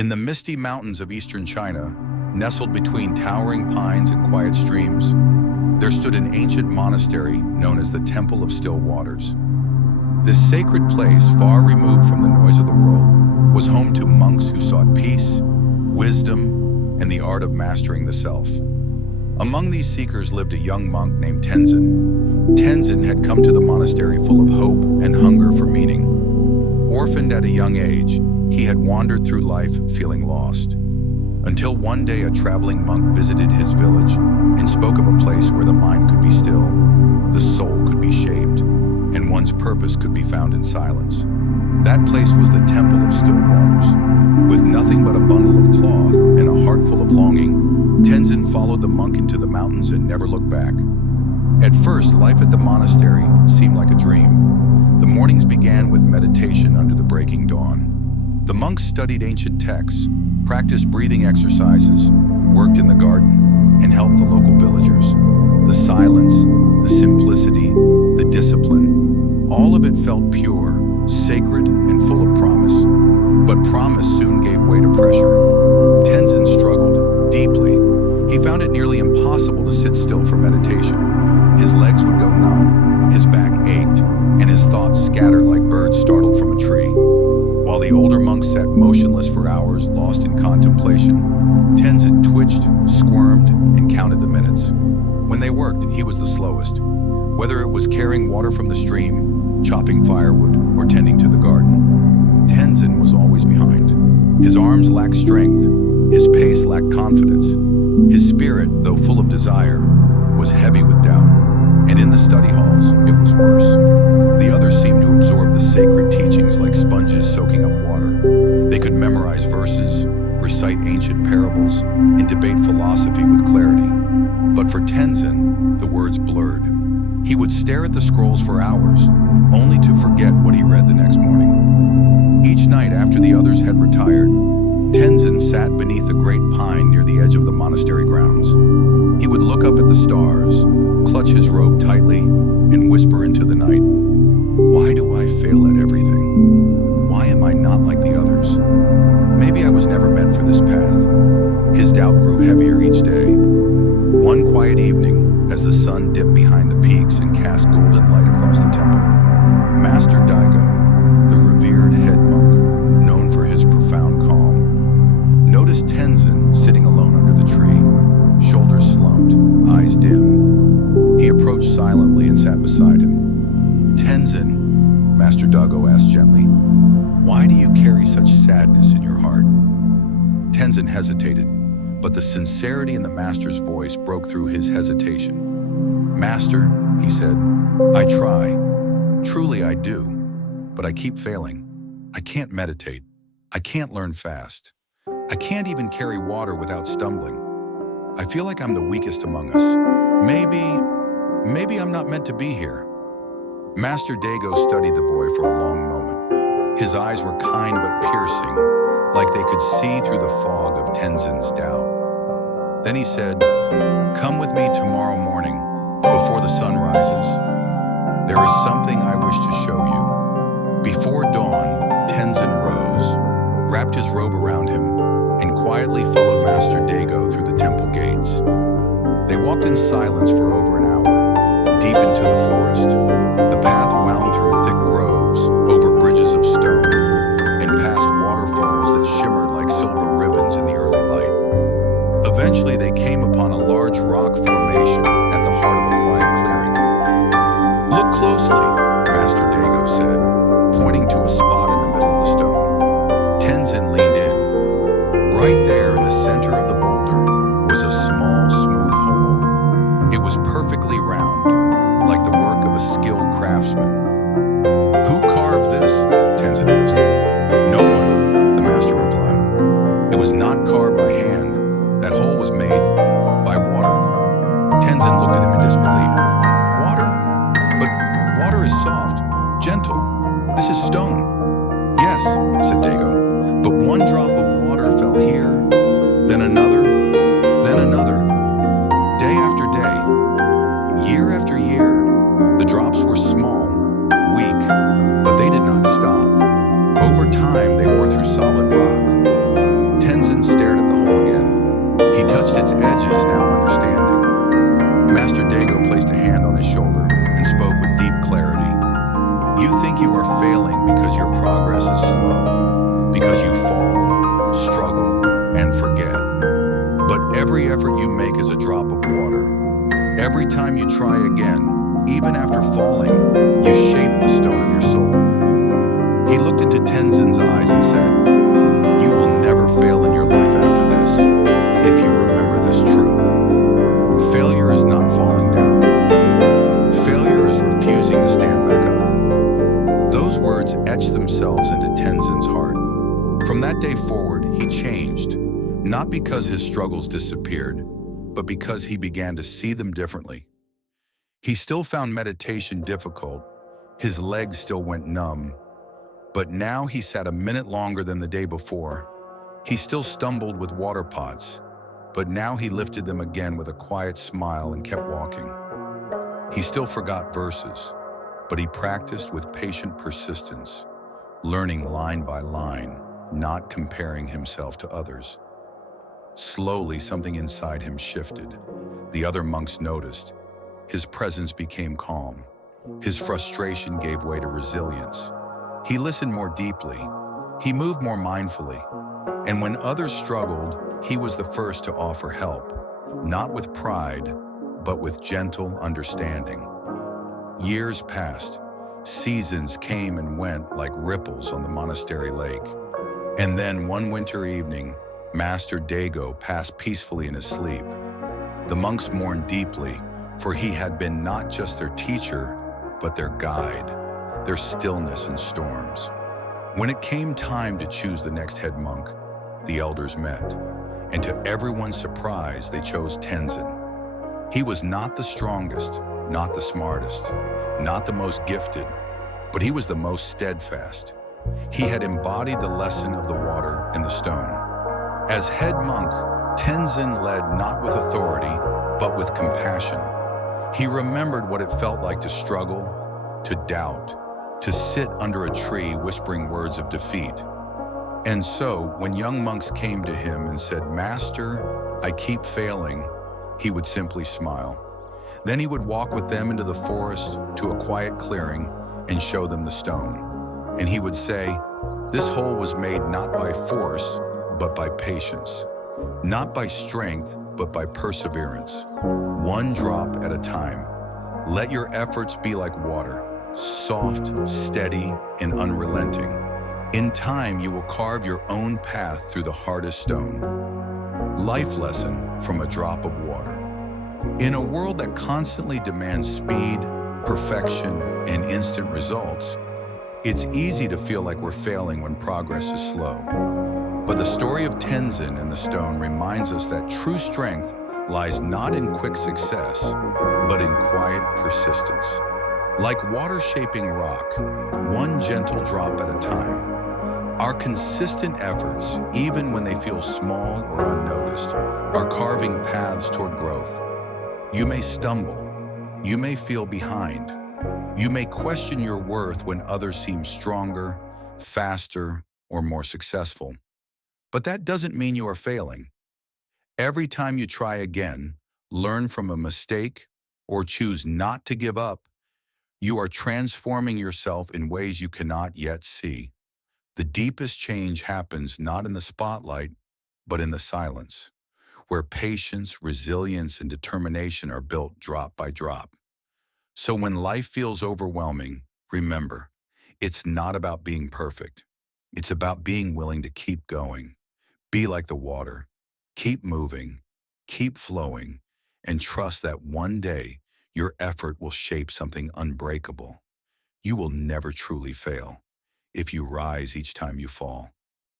In the misty mountains of eastern China, nestled between towering pines and quiet streams, there stood an ancient monastery known as the Temple of Still Waters. This sacred place, far removed from the noise of the world, was home to monks who sought peace, wisdom, and the art of mastering the self. Among these seekers lived a young monk named Tenzin. Tenzin had come to the monastery full of hope and hunger for meaning. Orphaned at a young age, he had wandered through life feeling lost. Until one day a traveling monk visited his village and spoke of a place where the mind could be still, the soul could be shaped, and one's purpose could be found in silence. That place was the Temple of Still Waters. With nothing but a bundle of cloth and a heart full of longing, Tenzin followed the monk into the mountains and never looked back. At first, life at the monastery seemed like a dream. The mornings began with meditation under the breaking dawn. The monks studied ancient texts, practiced breathing exercises, worked in the garden, and helped the local villagers. The silence, the simplicity, the discipline, all of it felt pure, sacred, and full of promise. But promise soon gave way to pressure. Tenzin struggled deeply. He found it nearly impossible to sit still for meditation. His legs would go numb, his back ached, and his thoughts scattered like birds startled from a tree. While the older monks sat motionless for hours, lost in contemplation, Tenzin twitched, squirmed, and counted the minutes. When they worked, he was the slowest. Whether it was carrying water from the stream, chopping firewood, or tending to the garden, Tenzin was always behind. His arms lacked strength, his pace lacked confidence. His spirit, though full of desire, was heavy with doubt. And in the study halls, it was worse. The others seemed to absorb the sacred teachings like sponges soaking up water. They could memorize verses, recite ancient parables, and debate philosophy with clarity. But for Tenzin, the words blurred. He would stare at the scrolls for hours, only to forget what he read the next morning. Each night after the others had retired, Tenzin sat beneath a great pine near the edge of the monastery grounds. He would look up at the stars, clutch his robe tightly, and whisper into the night, "Why do I fail at everything? Why am I not like the others? Maybe I was never meant for this path." His doubt grew heavier each day. One quiet evening, as the sun dipped behind the peaks and cast golden light across the temple, Master Daigo, the revered head monk, known for his profound calm, noticed Tenzin sitting alone under the tree, shoulders slumped, eyes dim. He approached silently and sat beside him. "Tenzin," Master Daigo asked gently, "why do you carry such sadness in your heart?" Tenzin hesitated, but the sincerity in the master's voice broke through his hesitation. "Master," he said, "I try. Truly I do. But I keep failing. I can't meditate. I can't learn fast. I can't even carry water without stumbling. I feel like I'm the weakest among us. Maybe I'm not meant to be here." Master Dago studied the boy for a long moment. His eyes were kind but piercing, like they could see through the fog of Tenzin's doubt. Then he said, "Come with me tomorrow morning, before the sun rises. There is something I wish to show you." Before dawn, Tenzin rose, wrapped his robe around him, and quietly followed Master Dago through the temple gates. They walked in silence for over an hour, deep into the forest. The path wound through thick groves, over bridges of stone, and past waterfalls that shimmered like silver ribbons in the early light. Eventually, they came upon a large rock formation at the heart of a quiet clearing. "Look closely," Master Dago said, pointing to a spot in the middle of the stone. Tenzin leaned in. Right there in the center of the boulder was a small, smooth hole. It was perfectly round, like the work of a skilled changed, not because his struggles disappeared, but because he began to see them differently. He still found meditation difficult, his legs still went numb, but now he sat a minute longer than the day before. He still stumbled with water pots, but now he lifted them again with a quiet smile and kept walking. He still forgot verses, but he practiced with patient persistence, learning line by line, not comparing himself to others. Slowly, something inside him shifted. The other monks noticed. His presence became calm. His frustration gave way to resilience. He listened more deeply. He moved more mindfully. And when others struggled, he was the first to offer help, not with pride, but with gentle understanding. Years passed. Seasons came and went like ripples on the monastery lake. And then one winter evening, Master Dago passed peacefully in his sleep. The monks mourned deeply, for he had been not just their teacher, but their guide, their stillness in storms. When it came time to choose the next head monk, the elders met, and to everyone's surprise, they chose Tenzin. He was not the strongest, not the smartest, not the most gifted, but he was the most steadfast. He had embodied the lesson of the water and the stone. As head monk, Tenzin led not with authority, but with compassion. He remembered what it felt like to struggle, to doubt, to sit under a tree whispering words of defeat. And so, when young monks came to him and said, "Master, I keep failing," he would simply smile. Then he would walk with them into the forest to a quiet clearing and show them the stone. And he would say, "This hole was made not by force, but by patience. Not by strength, but by perseverance. One drop at a time. Let your efforts be like water, soft, steady, and unrelenting. In time, you will carve your own path through the hardest stone." Life lesson from a drop of water. In a world that constantly demands speed, perfection, and instant results, it's easy to feel like we're failing when progress is slow. But the story of Tenzin and the stone reminds us that true strength lies not in quick success, but in quiet persistence. Like water shaping rock, one gentle drop at a time, our consistent efforts, even when they feel small or unnoticed, are carving paths toward growth. You may stumble. You may feel behind. You may question your worth when others seem stronger, faster, or more successful. But that doesn't mean you are failing. Every time you try again, learn from a mistake, or choose not to give up, you are transforming yourself in ways you cannot yet see. The deepest change happens not in the spotlight, but in the silence, where patience, resilience, and determination are built drop by drop. So when life feels overwhelming, remember, it's not about being perfect. It's about being willing to keep going. Be like the water. Keep moving, keep flowing, and trust that one day your effort will shape something unbreakable. You will never truly fail if you rise each time you fall.